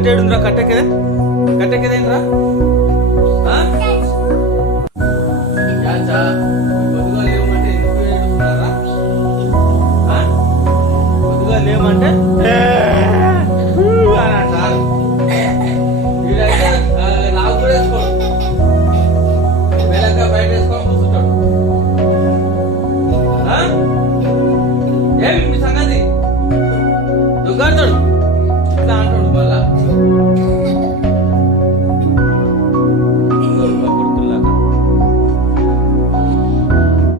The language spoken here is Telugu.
కట్టేడుందిరా కట్టెక్కేదే కట్టెక్కేదేంద్రా కొద్దిగా లేవమంటే ఎందుకు ఏడుస్తున్నారా కొద్దిగా లేవమంటే అని అంటారు వీడైతే నాకు కూడా వేసుకోడు వెళ్ళక బయట వేసుకొని కూర్చుంటాడు ఏమి మీ సంగతి